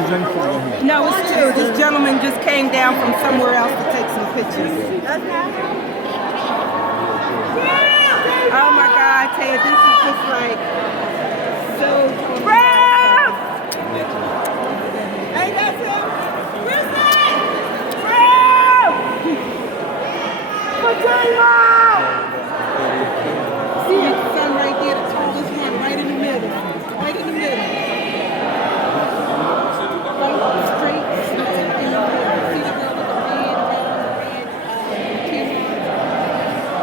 No, it's two. This gentleman just came down from somewhere else to take some pictures. Oh my God, Ted, this is just like so cool. Hey, that's him. Where's that? See that sun right there, the tallest one, right in the middle. Right in the middle. Straight in the middle. See the girl with the red keyboard?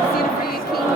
See the red keyboard?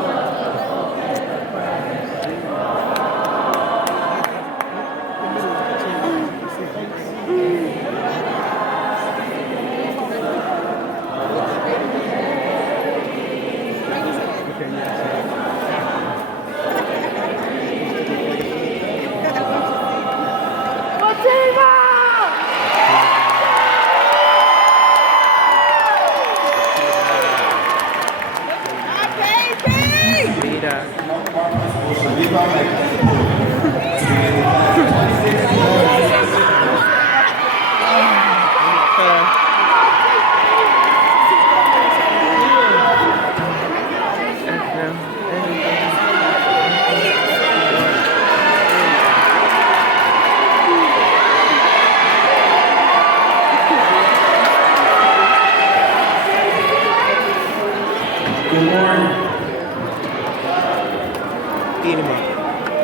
Good morning.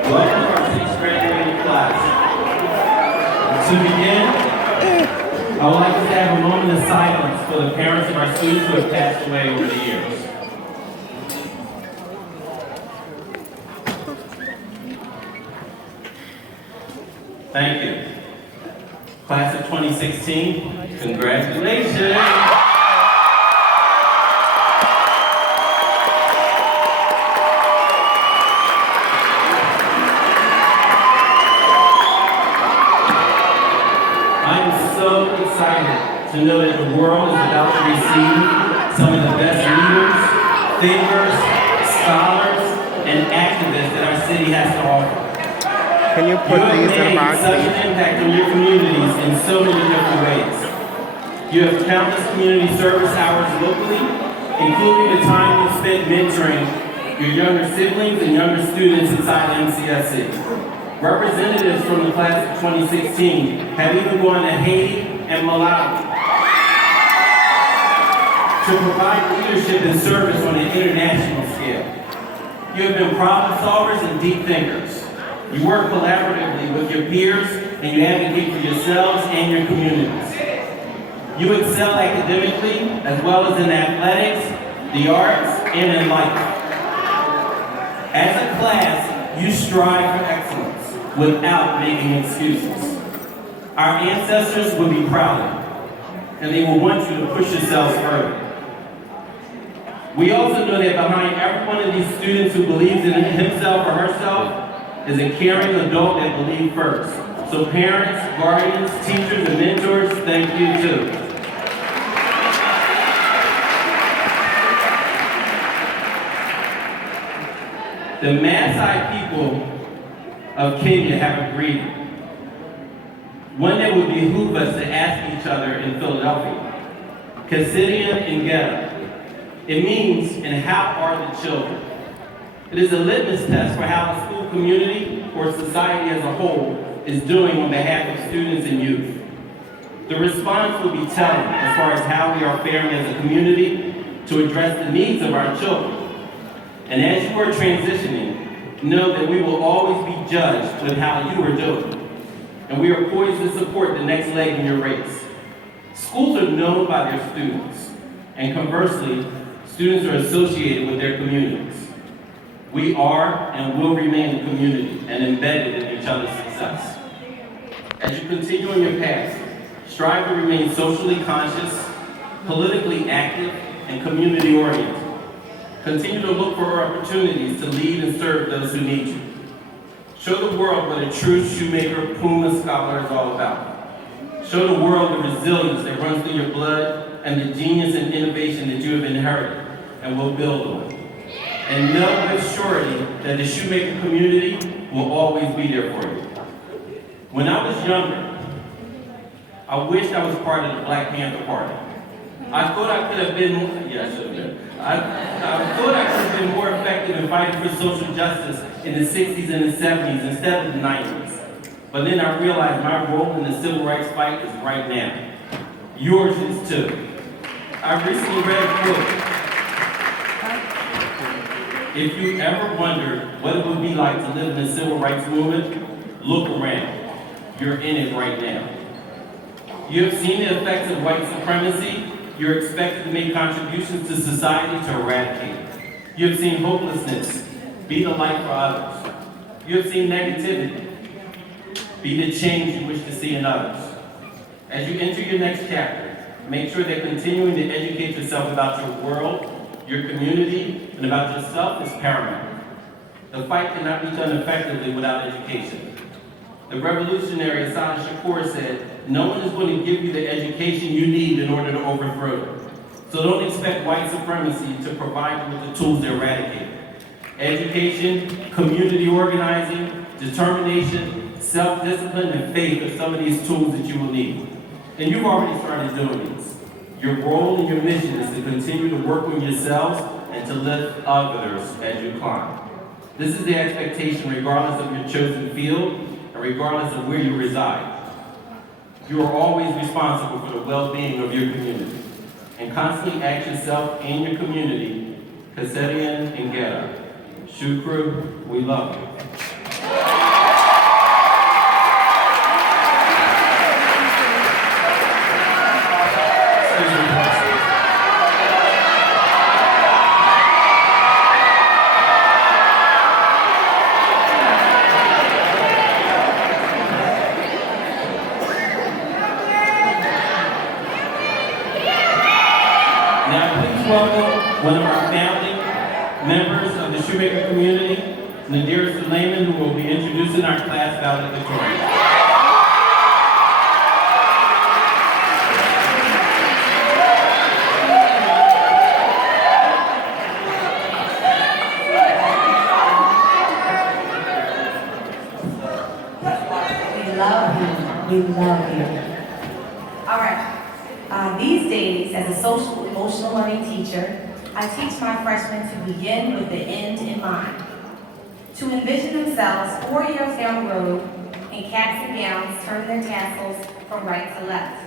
Welcome to our sixth graduating class. To begin, I would like us to have a moment of silence for the parents of our students who have passed away over the years. Thank you. Class of 2016, congratulations. To know that the world is about to receive some of the best leaders, thinkers, scholars, and activists that our city has to offer. Can you put these in a box? Such an impact on your communities in so many different ways. You have countless community service hours locally, including the time you spent mentoring your younger siblings and younger students inside MCSC. Representatives from the class of 2016 have even gone to Haiti and Malawi to provide leadership and service on an international scale. You have been problem solvers and deep thinkers. You work collaboratively with your peers and you advocate for yourselves and your communities. You excel academically as well as in athletics, the arts, and in life. As a class, you strive for excellence without making excuses. Our ancestors will be proud of you, and they will want you to push yourselves further. We also know that behind every one of these students who believes in himself or herself is a caring adult that believes first. So parents, guardians, teachers, and mentors, thank you too. The Maasai people of Kenya have agreed. One that would behoove us to ask each other in Philadelphia. Kasidia and Geta. It means, and how are the children? It is a litmus test for how the school community or society as a whole is doing on behalf of students and youth. The response will be telling as far as how we are faring as a community to address the needs of our children. And as you are transitioning, know that we will always be judged with how you are doing. And we are poised to support the next leg in your race. Schools are known by their students, and conversely, students are associated with their communities. We are and will remain a community and embedded in each other's success. As you continue on your path, strive to remain socially conscious, politically active, and community-oriented. Continue to look for opportunities to lead and serve those who need you. Show the world what a true shoemaker Puma scholar is all about. Show the world the resilience that runs through your blood and the genius and innovation that you have inherited and will build on. And know with surety that the shoemaker community will always be there for you. When I was younger, I wished I was part of the Black Panther Party. I thought I could have been more, yeah, I should have been. I thought I could have been more effective in fighting for social justice in the 60s and the 70s instead of the 90s. But then I realized my role in the civil rights fight is right now. Yours is too. I recently read a book. If you ever wondered what it would be like to live in the civil rights movement, look around. You're in it right now. You have seen the effects of white supremacy. You're expected to make contributions to society to eradicate it. You have seen hopelessness. Be the light for others. You have seen negativity. Be the change you wish to see in others. As you enter your next chapter, make sure that continuing to educate yourself about your world, your community, and about yourself is paramount. The fight cannot be done effectively without education. The revolutionary Assad Shakur said, no one is going to give you the education you need in order to overthrow them. So don't expect white supremacy to provide you with the tools to eradicate it. Education, community organizing, determination, self-discipline, and faith are some of these tools that you will need. And you've already started doing these. Your role and your mission is to continue to work on yourselves and to lift others as you climb. This is the expectation regardless of your chosen field and regardless of where you reside. You are always responsible for the well-being of your community. And constantly ask yourself and your community, Kasedian and Geta, Shukru, we love you. Welcome one of our founding members of the Shoemaker community, Nadir Suleiman, who will be introducing our class valedictorian. We love you. All right. These days, as a social emotional learning teacher, I teach my freshmen to begin with the end in mind. To envision themselves 4 years down the road in caps and gowns, turning their tassels from right to left.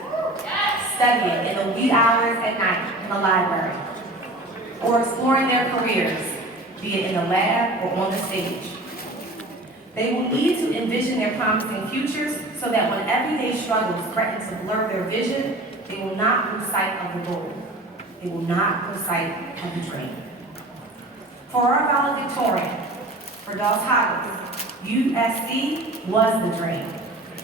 Studying in the wee hours at night in the library. Or exploring their careers, be it in the lab or on the stage. They will need to envision their promising futures so that when everyday struggles threaten to blur their vision, they will not lose sight of the goal. They will not lose sight of the dream. For our valedictorian, for Dawes Hobbs, USC was the dream.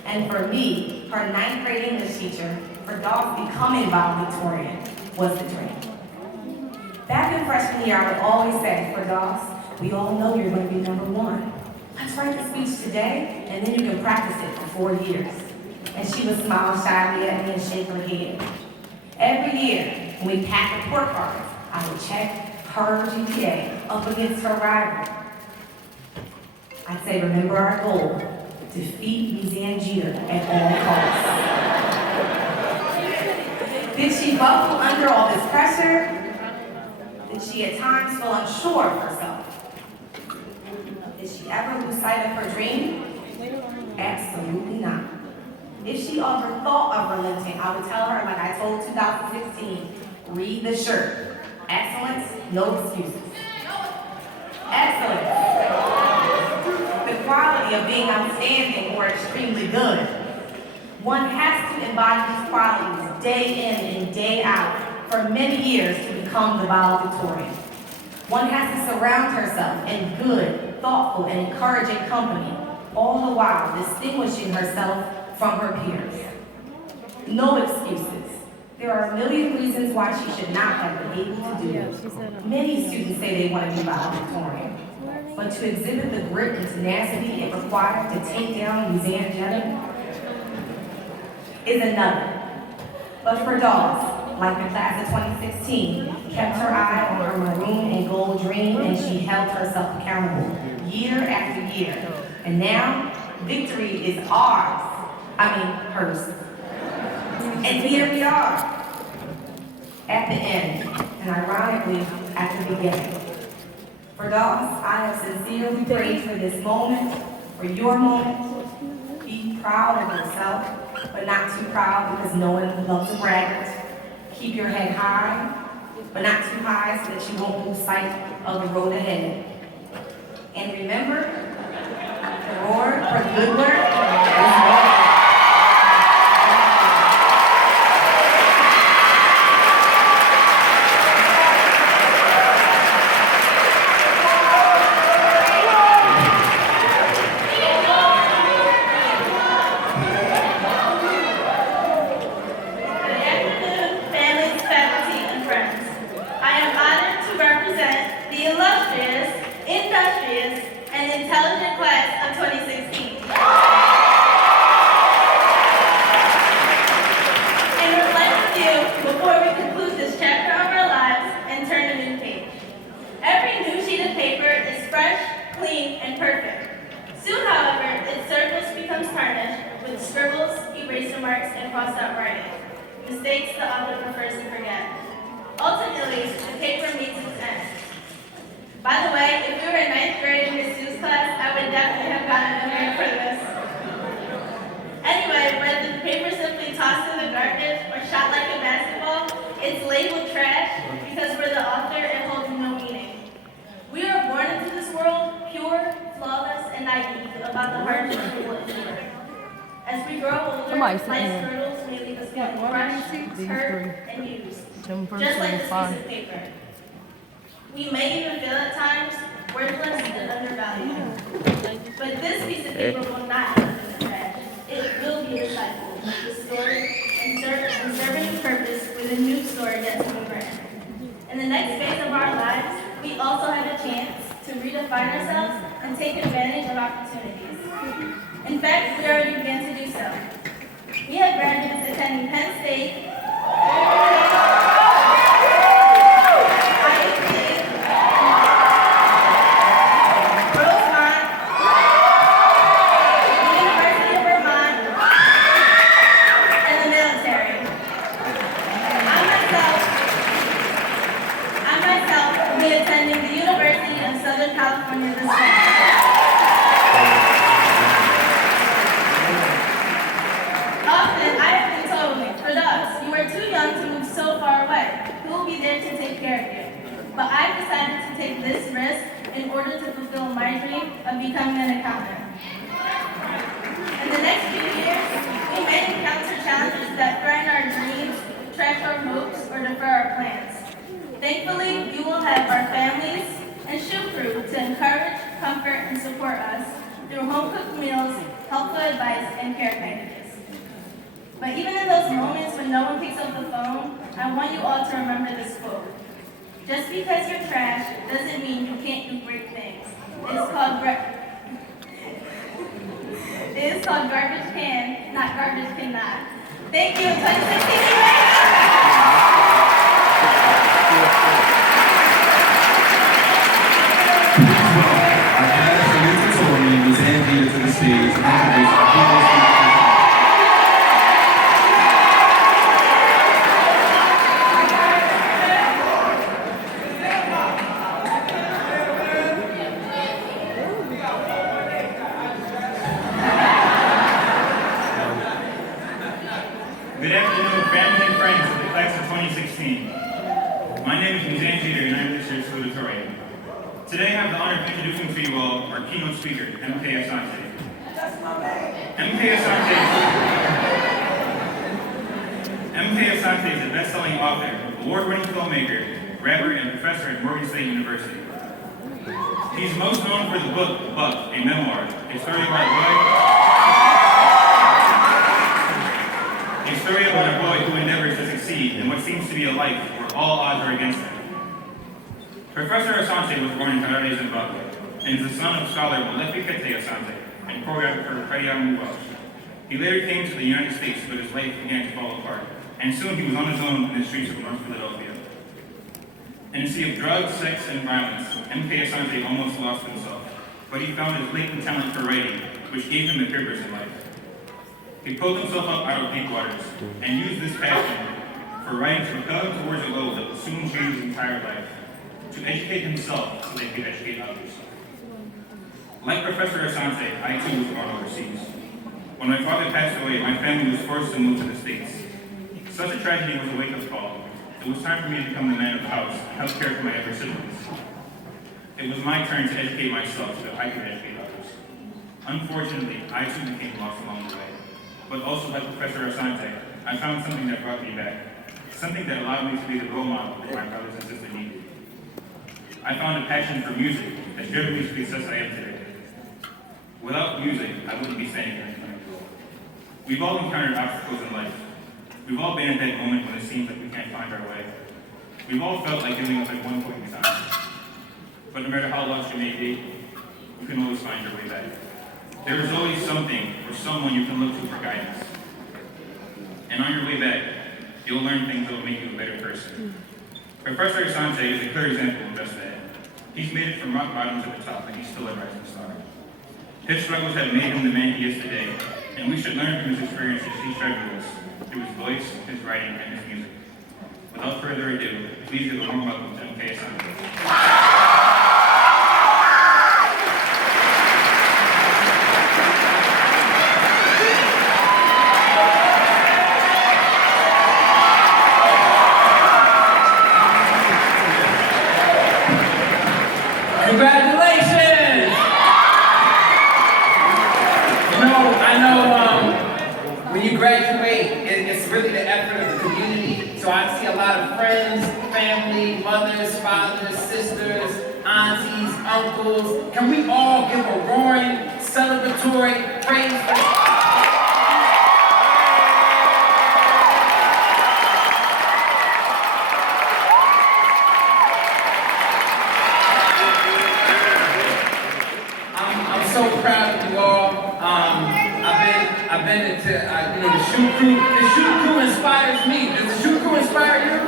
And for me, her 9th grade English teacher, for Dawes becoming valedictorian was the dream. Back in freshman year, I would always say, for Dawes, we all know you're going to be #1. Let's write the speech today, and then you can practice it for 4 years. And she would smile shyly at me and shake her head. Every year, when we packed report cards, I would check her GPA up against her rival. I'd say, remember our goal, defeat Museum Jeter at all costs. Did she buckle under all this pressure? Did she at times feel unsure of herself? Did she ever lose sight of her dream? Absolutely not. If she ever thought of relenting, I would tell her, like I told 2016, read the shirt. Excellence, no excuses. Excellence. The quality of being outstanding or extremely good. One has to embody these qualities day in and day out for many years to become the valedictorian. One has to surround herself in good, thoughtful, and encouraging company, all the while distinguishing herself from her peers. No excuses. There are a million reasons why she should not have been able to do it. Many students say they want to be valedictorian, but to exhibit the grit and tenacity it required to take down Museum Jeter is another. But for Dawes, like the class of 2016, kept her eye on her maroon and gold dream, and she held herself accountable year after year. And now, victory is ours. I mean, hers. And here we are, at the end, and ironically, at the beginning. For dogs, I have sincerely prayed for this moment, for your moment. Be proud of yourself, but not too proud because no one loves a braggart. Keep your head high, but not too high so that you won't lose sight of the road ahead. And remember, the reward for good work is more. We may even feel at times worthless and undervalued. But this piece of paper will not end in the trash. It will be recycled, restored, and serving a purpose with a new story yet to be written. In the next phase of our lives, we also have a chance to redefine ourselves and take advantage of opportunities. In fact, we already began to do so. We have graduates attending Penn State, but I've decided to take this risk in order to fulfill my dream of becoming an accountant. In the next few years, we may encounter challenges that threaten our dreams, trash our hopes, or defer our plans. Thankfully, we will have our families and shoe crew to encourage, comfort, and support us through home-cooked meals, helpful advice, and care packages. But even in those moments when no one picks up the phone, I want you all to remember this quote. Just because you're trash doesn't mean you can't do great things. It is called garbage can, not garbage cannot. Thank you. 2016. Our class of Auditorium is handed to the stage to introduce our keynote speaker. Good afternoon, family and friends of the class of 2016. My name is Nicky, and I'm this year's Auditorium. Today I have the honor of introducing to you all our keynote speaker, M.K. Asante. M.K. Asante is a best-selling author, award-winning filmmaker, rapper, and professor at Morgan State University. He's most known for the book, Buck, a memoir, a story about a boy who endeavors to succeed in what seems to be a life where all odds are against him. Professor Asante was born in Harare, Zimbabwe, and is the son of scholar Molefi Kete Asante and choreographer Kariamu Welsh. He later came to the United States, but his life began to fall apart, and soon he was on his own in the streets of North Philadelphia. In a sea of drugs, sex, and violence, M.K. Asante almost lost himself, but he found his latent talent for writing, which gave him a purpose in life. He pulled himself up out of deep waters and used this passion for writing to propel him towards a goal that would soon change his entire life, to educate himself so that he could educate others. Like Professor Asante, I too was born overseas. When my father passed away, my family was forced to move to the States. Such a tragedy was a wake-up call. It was time for me to become the man of the house and help care for my younger siblings. It was my turn to educate myself so that I could educate others. Unfortunately, I too became lost along the way. But also like Professor Asante, I found something that brought me back. Something that allowed me to be the role model that my brothers and sisters needed. I found a passion for music that driven me to the success I am today. Without music, I wouldn't be standing here tonight. We've all encountered obstacles in life. We've all been at that moment when it seems like we can't find our way. We've all felt like giving up at one point in time. But no matter how lost you may be, you can always find your way back. There is always something or someone you can look to for guidance. And on your way back, you'll learn things that will make you a better person. Professor Asante is a clear example of just that. He's made it from rock bottom to the top, and he's still a rising star. His struggles have made him the man he is today, and we should learn from his experiences he shared with us, through his voice, his writing, and his music. Without further ado, please give a warm welcome to MK Asante. Congratulations! I know when you graduate, it's really the effort of the community. So I see a lot of friends, family, mothers, fathers, sisters, aunties, uncles. Can we all give a roaring, celebratory praise for so proud of you all. I've been into, the shoot crew. The shoot crew inspires me. Does the shoot crew inspire you?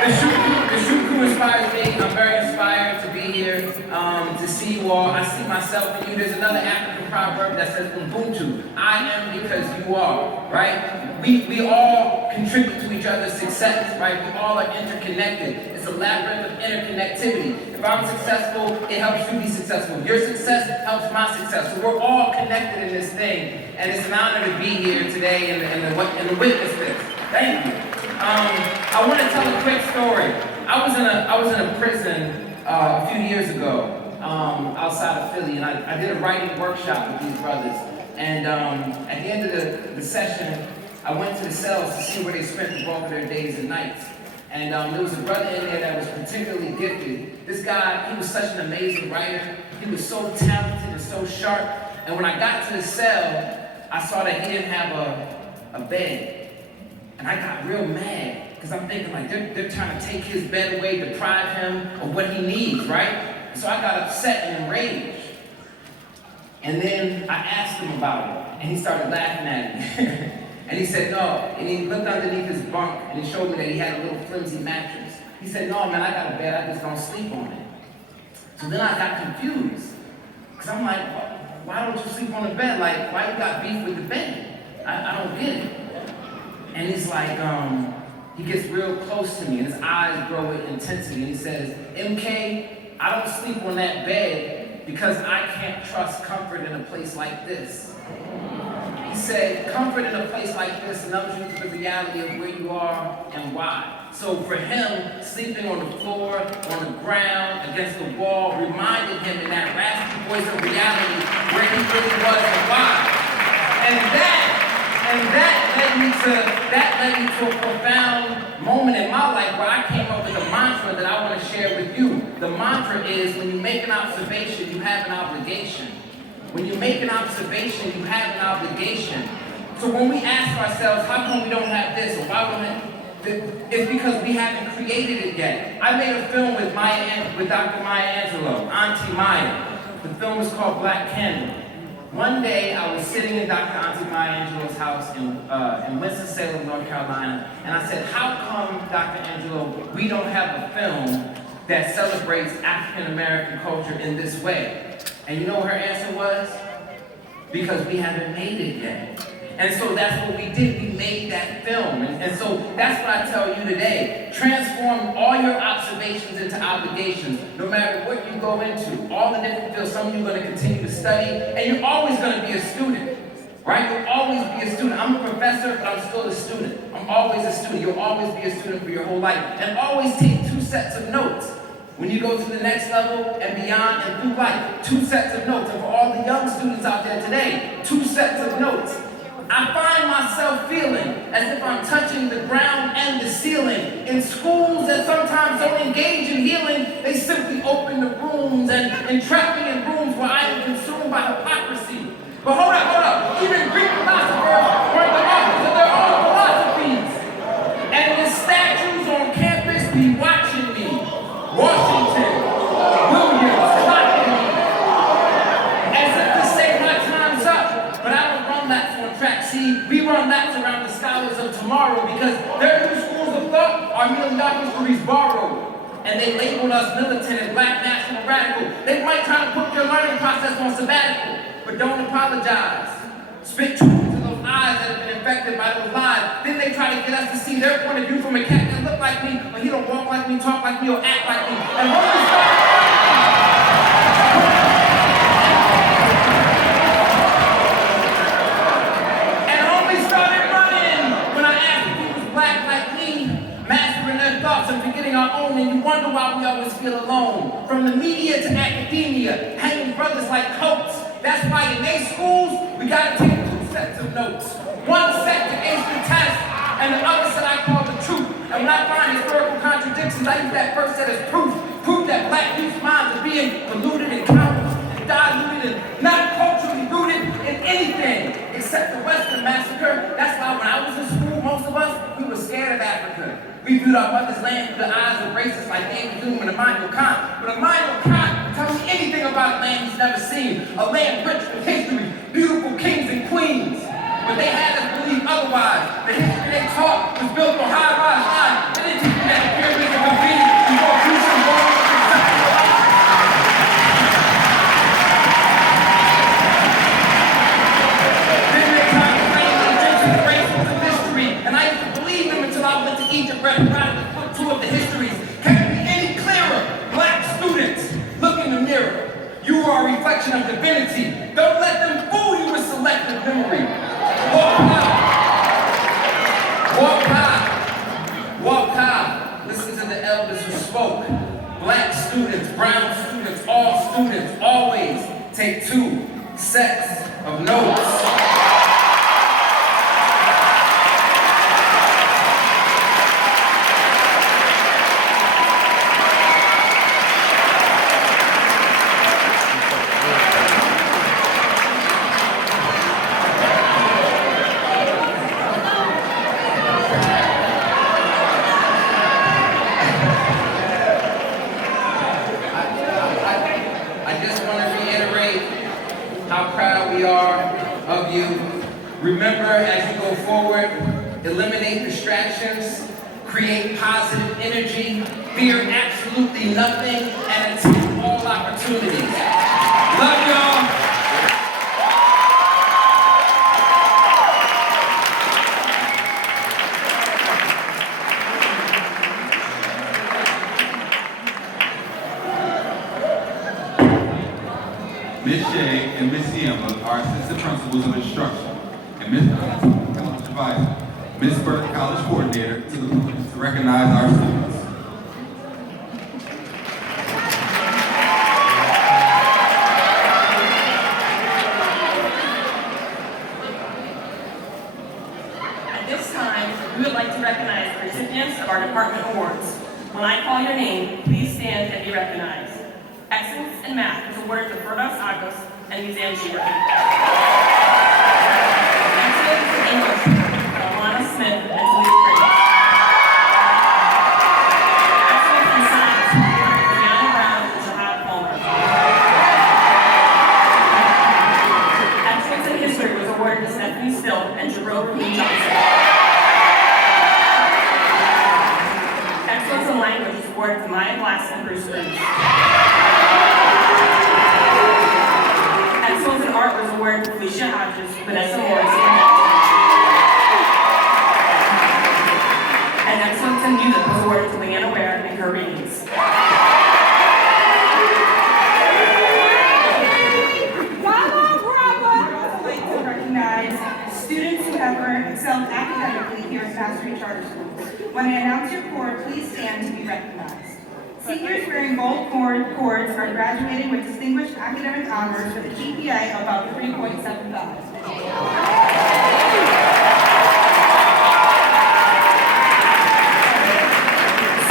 The shoot crew inspires me. I'm very inspired to be here, to see you all. I see myself in you. There's another African proverb that says Ubuntu. I am because you are, right? We all contribute to each other's success, right? We all are interconnected. It's a labyrinth of interconnectivity. If I'm successful, it helps you be successful. Your success helps my success. So we're all connected in this thing, and it's an honor to be here today and to witness this. Thank you. I want to tell a quick story. I was in a prison a few years ago outside of Philly, and I did a writing workshop with these brothers. And at the end of the session, I went to the cells to see where they spent the bulk of their days and nights. And there was a brother in there that was particularly gifted. This guy, he was such an amazing writer. He was so talented and so sharp. And when I got to the cell, I saw that he didn't have a bed. And I got real mad, because I'm thinking like, they're trying to take his bed away, deprive him of what he needs, right? So I got upset and enraged. And then I asked him about it, and he started laughing at me. And he said, no, and he looked underneath his bunk, and he showed me that he had a little flimsy mattress. He said, no, man, I got a bed, I just don't sleep on it. So then I got confused, because I'm like, why don't you sleep on the bed? Like, why you got beef with the bed? I don't get it. And he's like, he gets real close to me, and his eyes grow with intensity, and he says, MK, I don't sleep on that bed because I can't trust comfort in a place like this. He said, comfort in a place like this numbs you to the reality of where you are and why. So for him, sleeping on the floor, on the ground, against the wall, reminded him in that raspy voice of reality where he really was and why. And that led me to a profound moment in my life where I came up with a mantra that I want to share with you. The mantra is, when you make an observation, you have an obligation. When you make an observation, you have an obligation. So when we ask ourselves, how come we don't have this, or why don't it's because we haven't created it yet. I made a film with Dr. Maya Angelou, Auntie Maya. The film was called Black Candle. One day, I was sitting in Dr. Auntie Maya Angelou's house in Winston-Salem, North Carolina, and I said, how come, Dr. Angelou, we don't have a film that celebrates African-American culture in this way? And you know what her answer was? Because we haven't made it yet. And so that's what we did. We made that film. And so that's what I tell you today. Transform all your observations into obligations. No matter what you go into, all the different fields, some of you are going to continue to study, and you're always going to be a student. Right? You'll always be a student. I'm a professor, but I'm still a student. I'm always a student. You'll always be a student for your whole life. And always take 2 sets of notes. When you go to the next level and beyond and through life, 2 sets of notes. And for all the young students out there today, 2 sets of notes. I find myself feeling as if I'm touching the ground and the ceiling. In schools that sometimes don't engage in healing, they simply open the rooms and trap me in rooms where I am consumed by hypocrisy. But hold up. Even Greek philosophers were the authors of their own philosophies. And the statues on campus be watching me. Washington, Williams, clocking me. As if to say my time's up. But I don't run laps on track. See, we run laps around the scholars of tomorrow because their new schools of thought are mediocrity histories borrowed. And they labeled us militant and black national radical. They might try to put your learning process on sabbatical. But don't apologize. Spit truth into those eyes that have been infected by those lies. Then they try to get us to see their point of view from a cat that look like me, but he don't walk like me, talk like me, or act like me. And homie started running when I asked if he was black like me, mastering their thoughts and forgetting our own. And you wonder why we always feel alone. From the media to academia, hanging brothers like coats. That's why in their schools, we gotta take 2 sets of notes. 1 set to ace the test, and the other set I call the truth. And when I find historical contradictions, I use that first set as proof. Proof that black youth minds are being polluted and counted and diluted and not culturally rooted in anything except the Western massacre. That's why when I was in school, most of us, we were scared of Africa. We viewed our mother's land through the eyes of racists like David Hume and Immanuel Kant. But Immanuel Kant tells me anything about a land he's never seen. A land rich with history, beautiful kings and queens. But they had us believe otherwise. The history they taught was built on high-rise lines. They didn't teach you that the pyramids of Vinny before Grecian walls were constructed. Then they tried to claim the Egyptian race was a mystery. And I used to believe them until I went to Egypt, read the book 2 of the histories. Can it be any clearer? Black students, look in the mirror. You are a reflection of divinity. Don't let them fool you with selective memory. Walk high. Listen to the elders who spoke. Black students, brown students, all students, always take 2 sets of notes. Remember, as you go forward, eliminate distractions, create positive energy, fear absolutely nothing, and attempt all opportunities. Love y'all. Ms. Shea and Ms. Siema are assistant principals of instruction, and Ms. College advisor, Ms. Burke, college coordinator, to the podium to recognize our students. At this time, we would like to recognize the recipients of our department awards. When I call your name, please stand and be recognized. Excellence in Math is awarded to Ferdos Agos and Museum Sheeran. Excellence in English to Alana Smith and Talia Crane. Excellence in Science to Deanna Brown and Shahad Palmer. Excellence in History was awarded to Stephanie Still and Jerome Lee Johnson. Excellence in Language is awarded to Maya Glass and Bruce Bruce. Excellence in Art was awarded to Felicia Hodges, Vanessa Morris, and in Music was awarded to Leanna Ware and Kirby Eads. Students who have excelled academically here at Mastery Charter Schools. When I announce your cord, please stand to be recognized. Seniors wearing gold cords are graduating with distinguished academic honors with a GPA above 3.75.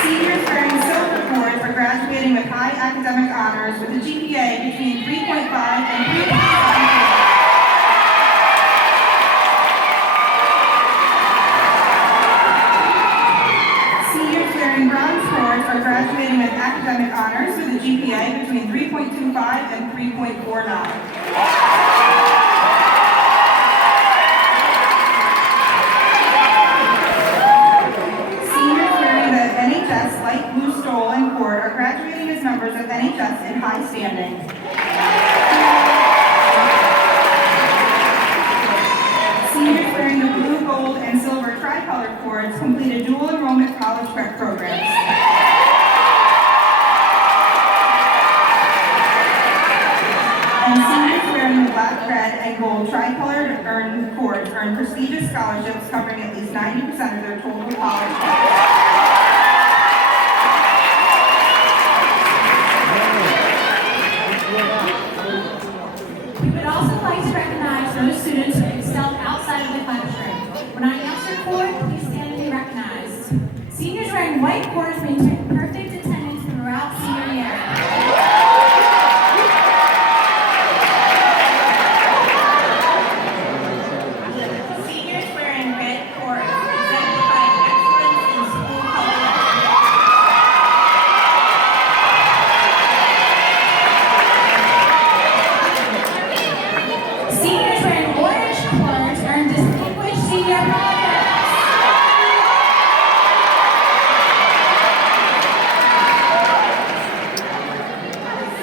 Seniors wearing silver cords are graduating with high academic honors with a GPA between 3.5 and 3.75. Bronze cords are graduating with academic honors with a GPA between 3.25 and 3.49. Seniors wearing the NHS light blue stole and cord are graduating as members of NHS in high standing. Seniors wearing the blue, gold, and silver tricolor cords completed dual enrollment college prep programs. And seniors wearing the black, red, and gold tricolored cords earn prestigious scholarships covering at least 90% of their total college costs. We would also like to recognize those students who excelled outside of the classroom. When I announce your cord, please stand and be recognized. Seniors wearing white cords maintain perfect attendance throughout senior year. Seniors wearing red cords exemplify excellence in school culture. Seniors wearing orange cords earn distinguished senior projects.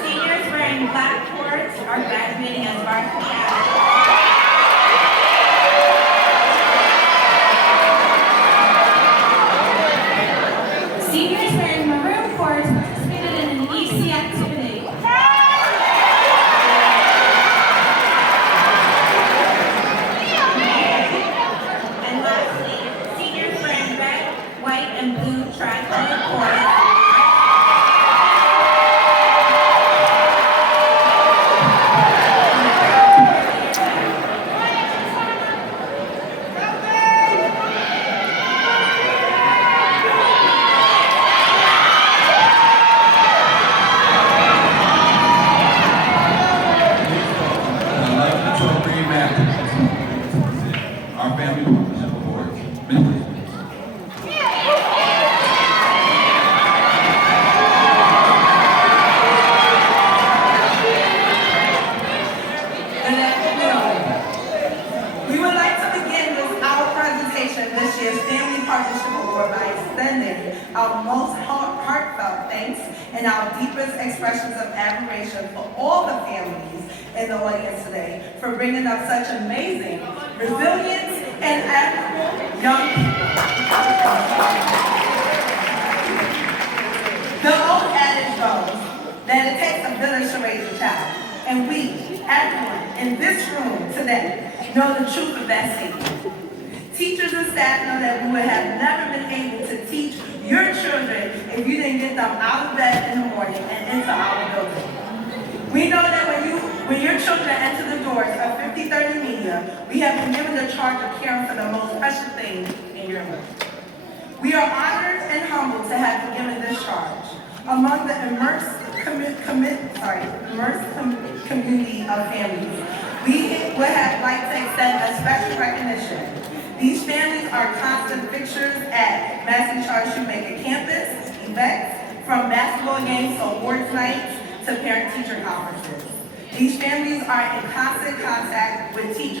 Seniors wearing black cords are graduating as varsity athletes. Seniors wearing maroon cords participated in an EC activity. And lastly, seniors wearing red, white, and blue tricolored cords. Our family partnership awards. Vinny. We would like to begin our presentation this year's Family Partnership Award by extending our most heartfelt thanks and our deepest expressions of admiration for all the families in the audience today for bringing up such amazing, resilient, and admirable young people. The old adage goes that it takes a village to raise a child, and we, everyone in this room today, know the truth of that statement. Teachers and staff know that we would have never been able to teach your children if you didn't get them out of bed in the morning and into our building. We know that when your children enter the doors of 5030 Media, we have been given the charge of caring for the most precious thing in your life. We are honored and humbled to have been given this charge. Among the immersed community of families, we would have liked to extend a special recognition. These families are constant fixtures at Mastery Charter Shoemaker campus events, from basketball games to awards nights to parent-teacher conferences. These families are in constant contact with teachers